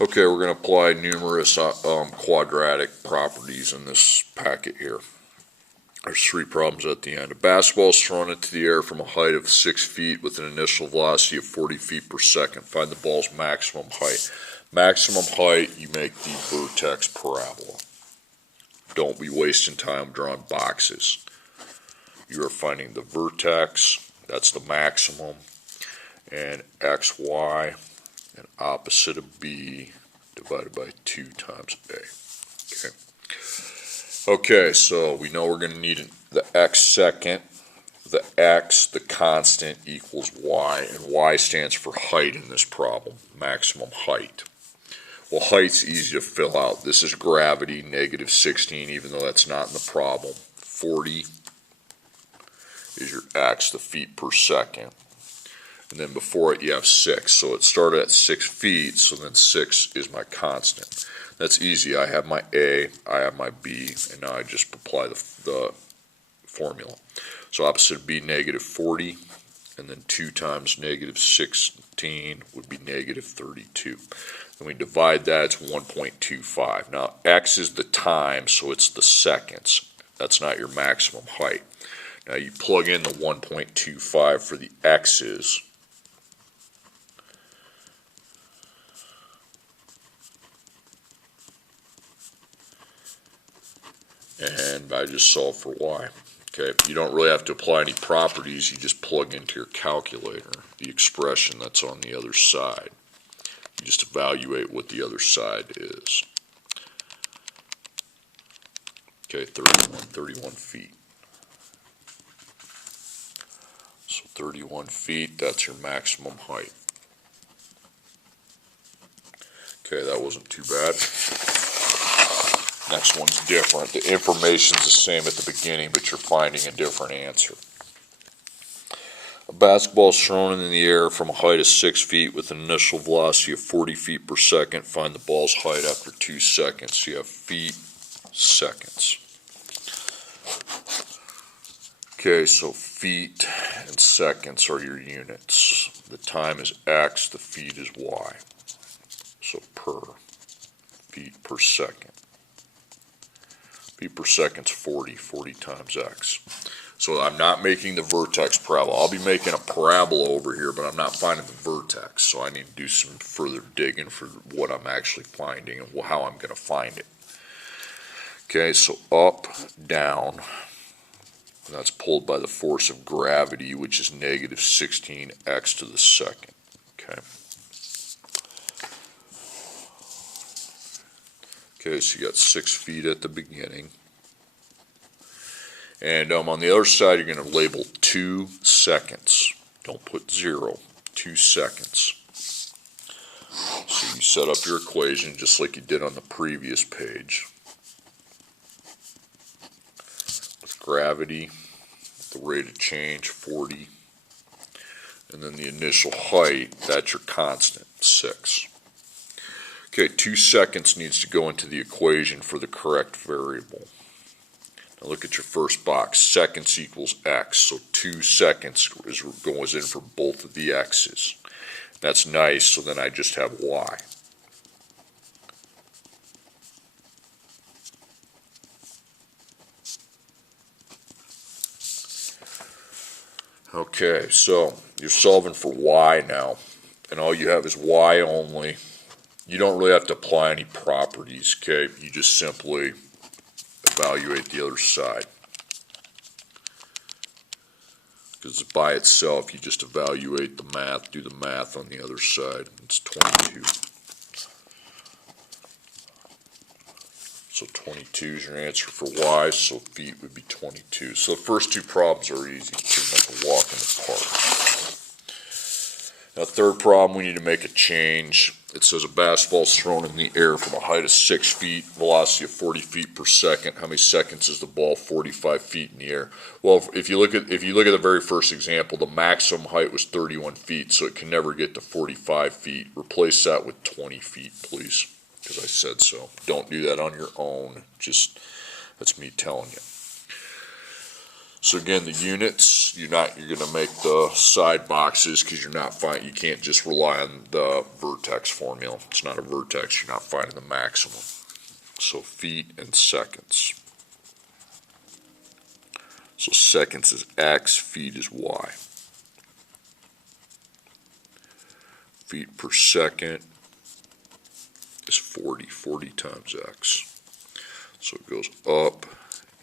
Okay, we're going to apply numerous quadratic properties in this packet here. There's 3 problems at the end. A basketball is thrown into the air from a height of 6 feet with an initial velocity of 40 feet per second. Find the ball's maximum height. Maximum height, you make the vertex parabola. Don't be wasting time drawing boxes. You are finding the vertex, that's the maximum, and xy, and opposite of b divided by 2 times a. Okay, so we know we're going to need the x second, the x, the constant, equals y, and y stands for height in this problem, maximum height. Well, height's easy to fill out. This is gravity, negative 16, even though that's not in the problem. 40 is your x, the feet per second. And then before it you have 6, so it started at 6 feet, so then 6 is my constant. That's easy. I have my a, I have my b, and now I just apply the formula. So opposite of b, negative 40, and then 2 times negative 16 would be negative 32. Then we divide that, it's 1.25. Now x is the time, so it's the seconds. That's not your maximum height. Now you plug in the 1.25 for the x's. And I just solve for y. Okay, you don't really have to apply any properties, you just plug into your calculator the expression that's on the other side. You just evaluate what the other side is. Okay, 31 feet. So 31 feet, that's your maximum height. Okay, that wasn't too bad. Next one's different. The information's the same at the beginning, but you're finding a different answer. A basketball is thrown in the air from a height of 6 feet with an initial velocity of 40 feet per second. Find the ball's height after 2 seconds. You have feet, seconds. Okay, so feet and seconds are your units. The time is x, the feet is y. So per feet per second. Feet per second is 40 times x. So I'm not making the vertex parabola. I'll be making a parabola over here, but I'm not finding the vertex. So I need to do some further digging for what I'm actually finding and how I'm going to find it. Okay, so up, down. And that's pulled by the force of gravity, which is negative 16x to the second. Okay. Okay, so you got 6 feet at the beginning. And on the other side, you're going to label 2 seconds. Don't put 0, 2 seconds. So you set up your equation just like you did on the previous page. With gravity, the rate of change, 40. And then the initial height, that's your constant, 6. Okay, 2 seconds needs to go into the equation for the correct variable. Now look at your first box. Seconds equals x, so 2 seconds goes in for both of the x's. That's nice, so then I just have y. Okay, so you're solving for y now, and all you have is y only. You don't really have to apply any properties, okay? You just simply evaluate the other side. Because by itself, you just evaluate the math, do the math on the other side. It's 22. So 22 is your answer for y, so feet would be 22. So the first 2 problems are easy, pretty much a walk in the park. Now, third problem, we need to make a change. It says a basketball is thrown in the air from a height of 6 feet, velocity of 40 feet per second. How many seconds is the ball? 45 feet in the air. Well, if you look at the very first example, the maximum height was 31 feet, so it can never get to 45 feet. Replace that with 20 feet, please, because I said so. Don't do that on your own. Just that's me telling you. So again, the units, you're going to make the side boxes because you can't just rely on the vertex formula. It's not a vertex, you're not finding the maximum. So feet and seconds. So seconds is x, feet is y. Feet per second is 40 times x. So it goes up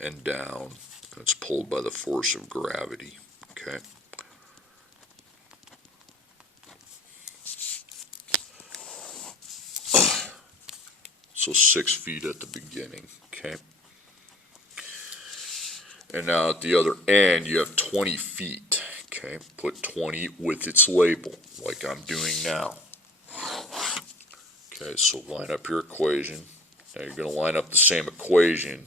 and down, and it's pulled by the force of gravity, okay? So 6 feet at the beginning, okay? And now at the other end, you have 20 feet, okay? Put 20 with its label, like I'm doing now. Okay, so line up your equation. Now you're going to line up the same equation,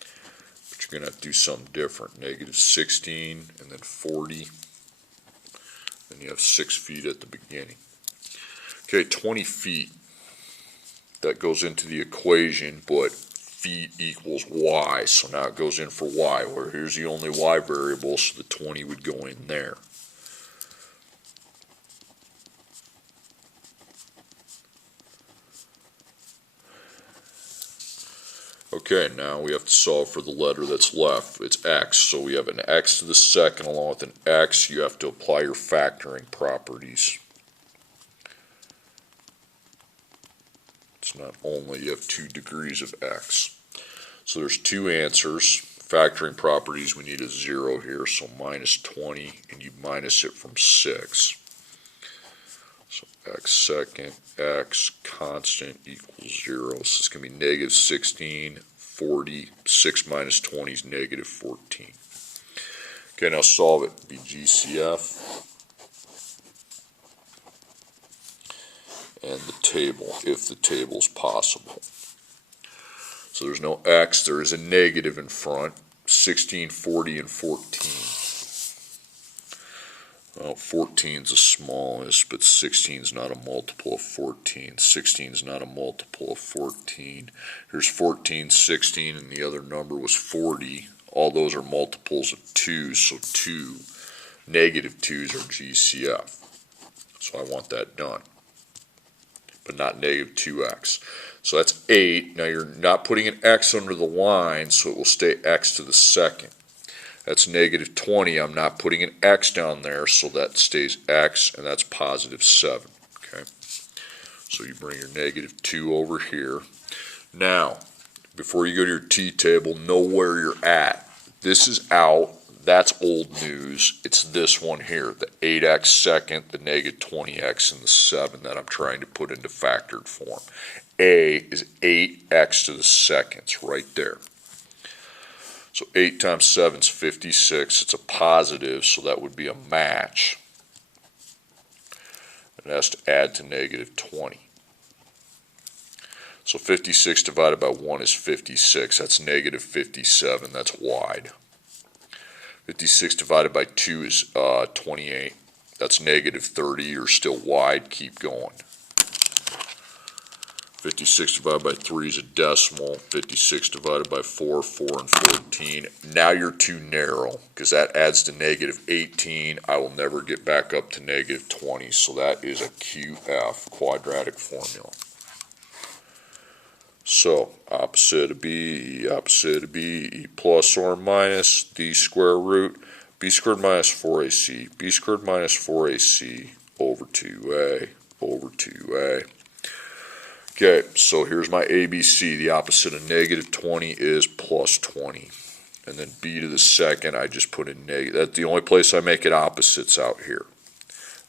but you're going to have to do something different. Negative 16 and then 40. Then you have 6 feet at the beginning. Okay, 20 feet. That goes into the equation, but feet equals y, so now it goes in for y, where here's the only y variable, so the 20 would go in there. Okay, now we have to solve for the letter that's left. It's x, so we have an x to the second along with an x. You have to apply your factoring properties. It's not only, you have 2 degrees of x. So there's 2 answers. Factoring properties, we need a 0 here, so minus 20, and you minus it from 6. So x second, x constant equals 0. So it's going to be negative 16, 40, 6 minus 20 is negative 14. Okay, now solve it. Be GCF. And the table, if the table is possible. So there's no x, there is a negative in front. 16, 40, and 14. Well, 14 is the smallest, but 16 is not a multiple of 14. 16 is not a multiple of 14. Here's 14, 16, and the other number was 40. All those are multiples of 2, so 2. Negative 2's are GCF. So I want that done, but not negative 2x. So that's 8. Now you're not putting an x under the line, so it will stay x to the second. That's negative 20. I'm not putting an x down there, so that stays x, and that's positive 7. Okay. So you bring your negative 2 over here. Now, before you go to your t-table, know where you're at. This is out. That's old news. It's this one here, the 8x second, the negative 20x, and the 7 that I'm trying to put into factored form. A is 8x to the second. It's right there. So 8 times 7 is 56. It's a positive, so that would be a match. It has to add to negative 20. So 56 divided by 1 is 56. That's negative 57. That's wide. 56 divided by 2 is 28. That's negative 30. You're still wide. Keep going. 56 divided by 3 is a decimal. 56 divided by 4, 4 and 14. Now you're too narrow because that adds to negative 18. I will never get back up to negative 20. So that is a QF, quadratic formula. So opposite of B, E plus or minus D square root, B squared minus 4AC, B squared minus 4AC over 2A, over 2A. Okay, so here's my ABC. The opposite of negative 20 is plus 20. And then B to the second, I just put in negative. That's the only place I make it opposites out here.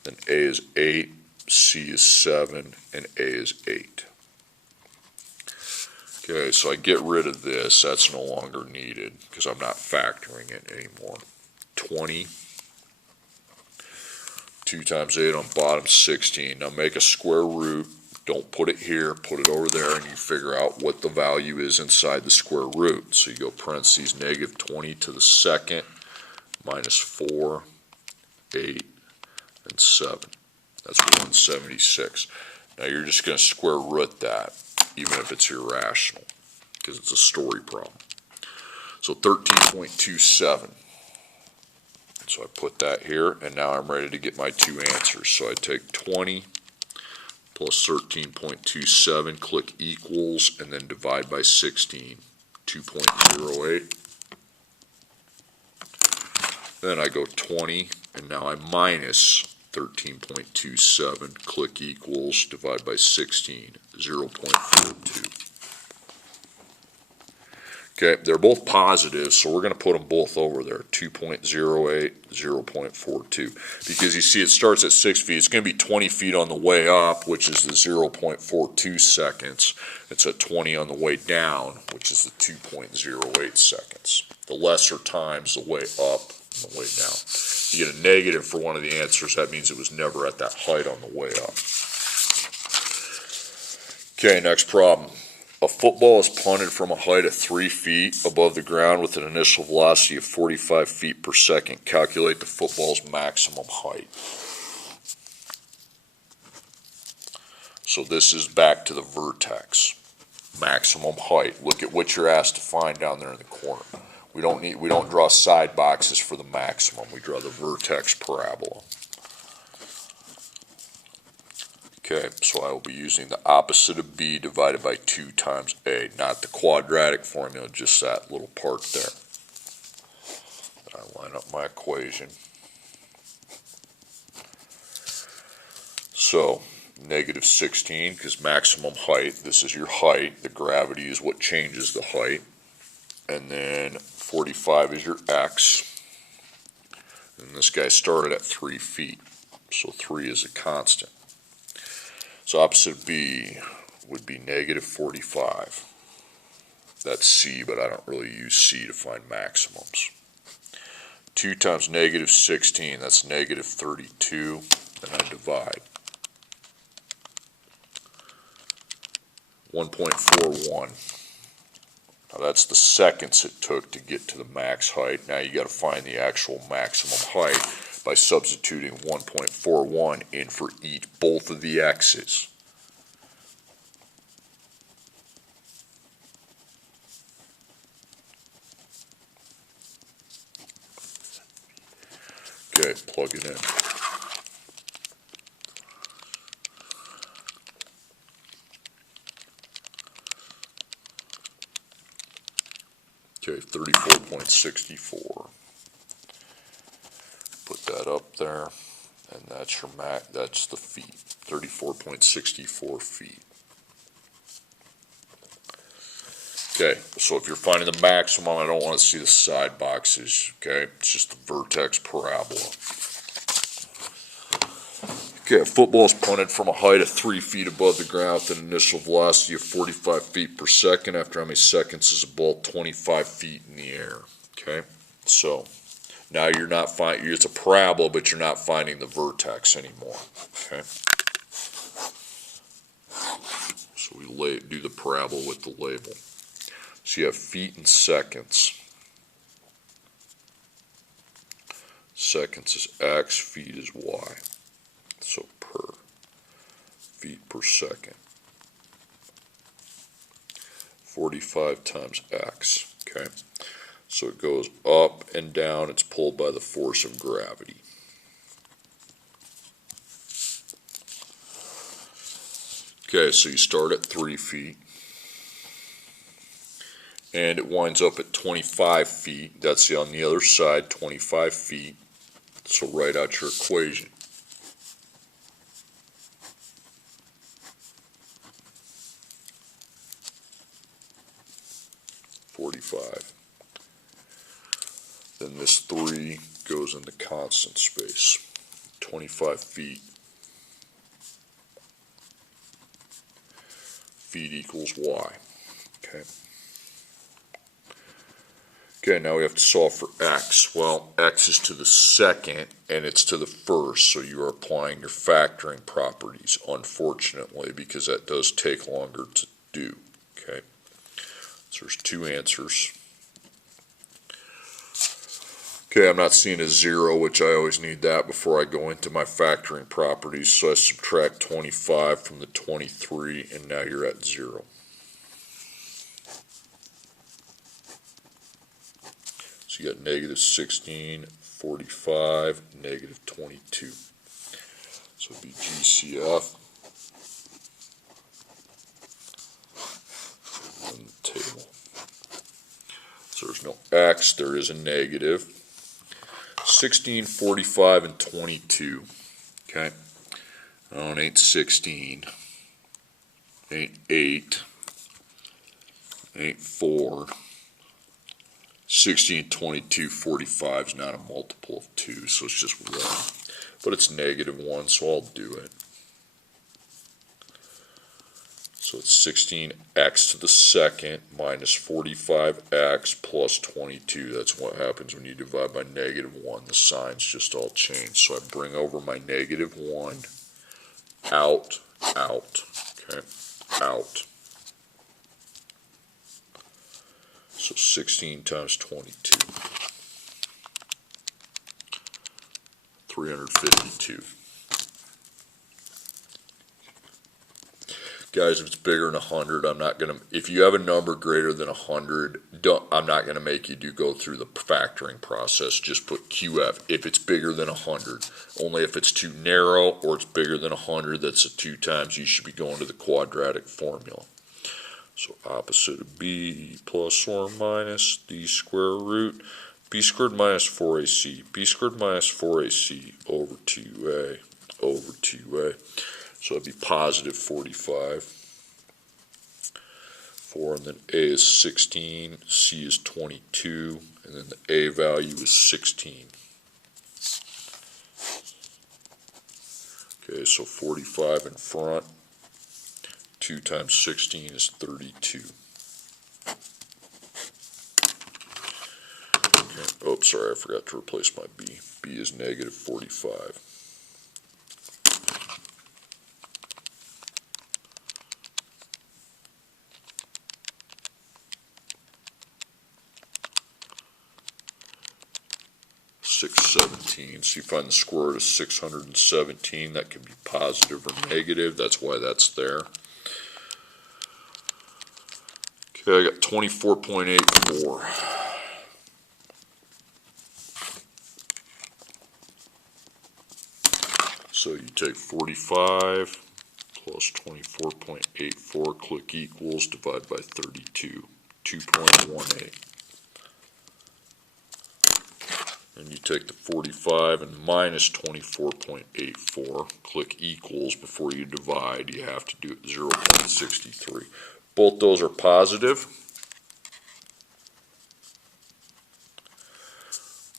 Then A is 8, C is 7, and A is 8. Okay, so I get rid of this. That's no longer needed because I'm not factoring it anymore. 20. 2 times 8 on bottom, 16. Now make a square root. Don't put it here, put it over there, and you figure out what the value is inside the square root. So you go parentheses negative 20 to the second minus 4, 8, and 7. That's 176. Now you're just going to square root that, even if it's irrational, because it's a story problem. So 13.27. So I put that here, and now I'm ready to get my two answers. So I take 20 plus 13.27, click equals, and then divide by 16, 2.08. Then I go 20, and now I minus 13.27, click equals, divide by 16, 0.42. Okay, they're both positive, so we're going to put them both over there, 2.08, 0.42. Because you see it starts at 6 feet. It's going to be 20 feet on the way up, which is the 0.42 seconds. It's at 20 on the way down, which is the 2.08 seconds. The lesser times the way up and the way down. You get a negative for one of the answers. That means it was never at that height on the way up. Okay, next problem. A football is punted from a height of 3 feet above the ground with an initial velocity of 45 feet per second. Calculate the football's maximum height. So this is back to the vertex. Maximum height. Look at what you're asked to find down there in the corner. We don't draw side boxes for the maximum. We draw the vertex parabola. Okay, so I will be using the opposite of b divided by 2 times a, not the quadratic formula, just that little part there. I line up my equation. So, negative 16, because maximum height, this is your height, the gravity is what changes the height, and then 45 is your x, and this guy started at 3 feet, so 3 is a constant. So opposite of b would be negative 45. That's c, but I don't really use c to find maximums. 2 times negative 16, that's negative 32, and I divide. 1.41. Now that's the seconds it took to get to the max height. Now you got to find the actual maximum height by substituting 1.41 in for both of the x's. Okay, plug it in. Okay, 34.64. Put that up there, and that's your that's the feet, 34.64 feet. Okay, so if you're finding the maximum, I don't want to see the side boxes, okay? It's just the vertex parabola. Okay, a football is punted from a height of 3 feet above the ground with an initial velocity of 45 feet per second. After how many seconds is the ball 25 feet in the air? Okay, so now you're not finding, it's a parabola, but you're not finding the vertex anymore. Okay, so we do the parabola with the label. So you have feet and seconds. Seconds is x, feet is y. So per feet per second. 45 times x. Okay. So it goes up and down. It's pulled by the force of gravity. Okay, so you start at 3 feet. And it winds up at 25 feet. That's on the other side, 25 feet. So write out your equation. Then this 3 goes into constant space. 25 feet. Feet equals y. Okay. Okay, now we have to solve for x. Well, x is to the second and it's to the first, so you are applying your factoring properties, unfortunately, because that does take longer to do. Okay. So there's 2 answers. Okay, I'm not seeing a 0, which I always need that before I go into my factoring properties. So I subtract 25 from the 23, and now you're at 0. So you got negative 16, 45, negative 22. So it'd be GCF. And the table. So there's no X, there is a negative. 16, 45, and 22. Okay. Oh, it ain't 16. Ain't 8. Ain't 4. 16, 22, 45 is not a multiple of 2, so it's just 1. But it's negative 1, so I'll do it. So it's 16x to the second minus 45x plus 22. That's what happens when you divide by negative 1. The signs just all change. So I bring over my negative 1 out, okay, out. So 16 times 22. 352. Guys, if it's bigger than 100, I'm not going to, if you have a number greater than 100, I'm not going to make you go through the factoring process. Just put QF if it's bigger than 100. Only if it's too narrow or it's bigger than 100, that's a 2 times, you should be going to the quadratic formula. So opposite of B plus or minus the square root, B squared minus 4AC, B squared minus 4AC over 2A over 2A. So it'd be positive 45. 4, and then A is 16, C is 22, and then the A value is 16. Okay, so 45 in front. 2 times 16 is 32. Okay. Oh, sorry, I forgot to replace my B. B is negative 45. .617. So you find the square root of 617. That can be positive or negative. That's why that's there. Okay, I got 24.84. So you take 45 plus 24.84, click equals, divide by 32, 2.18. And you take the 45 and minus 24.84, click equals. Before you divide, you have to do it 0.63. Both those are positive.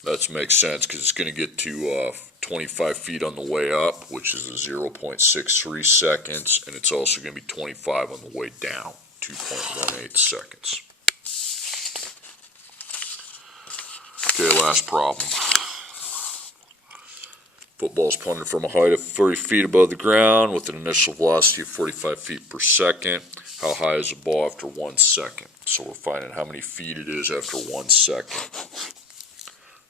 That makes sense because it's going to get to 25 feet on the way up, which is a 0.63 seconds, and it's also going to be 25 on the way down, 2.18 seconds. Okay, last problem. Football is punted from a height of 30 feet above the ground with an initial velocity of 45 feet per second. How high is the ball after 1 second? So we're finding how many feet it is after 1 second.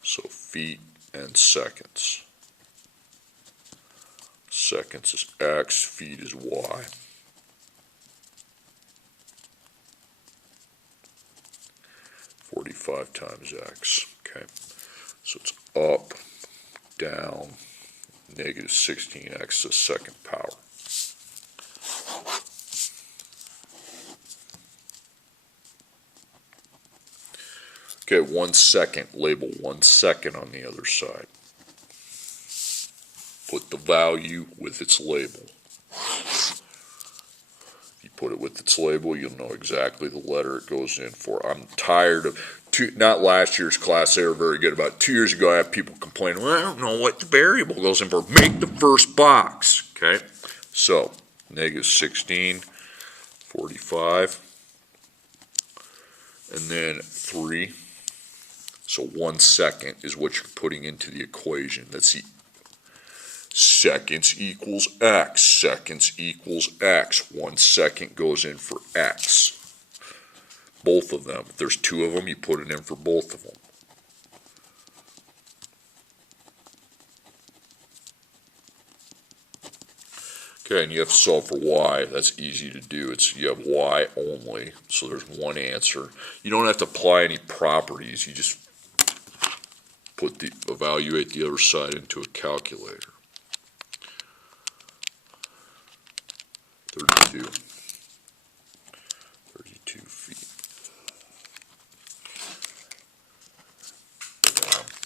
So feet and seconds. Seconds is X, feet is Y. .45 times X. Okay, so it's up, down, negative 16x to the second power. Okay, 1 second, label 1 second on the other side. Put the value with its label. If you put it with its label, you'll know exactly the letter it goes in for. I'm tired of, not last year's class, they were very good about it. 2 years ago, I had people complaining, well, I don't know what the variable goes in for. Make the first box, okay? So, negative 16, 45, and then 3. So 1 second is what you're putting into the equation. That's the seconds equals X. Seconds equals X. 1 second goes in for X. Both of them. If there's 2 of them, you put it in for both of them. Okay, and you have to solve for Y. That's easy to do. You have Y only, so there's one answer. You don't have to apply any properties. You just evaluate the other side into a calculator. 32.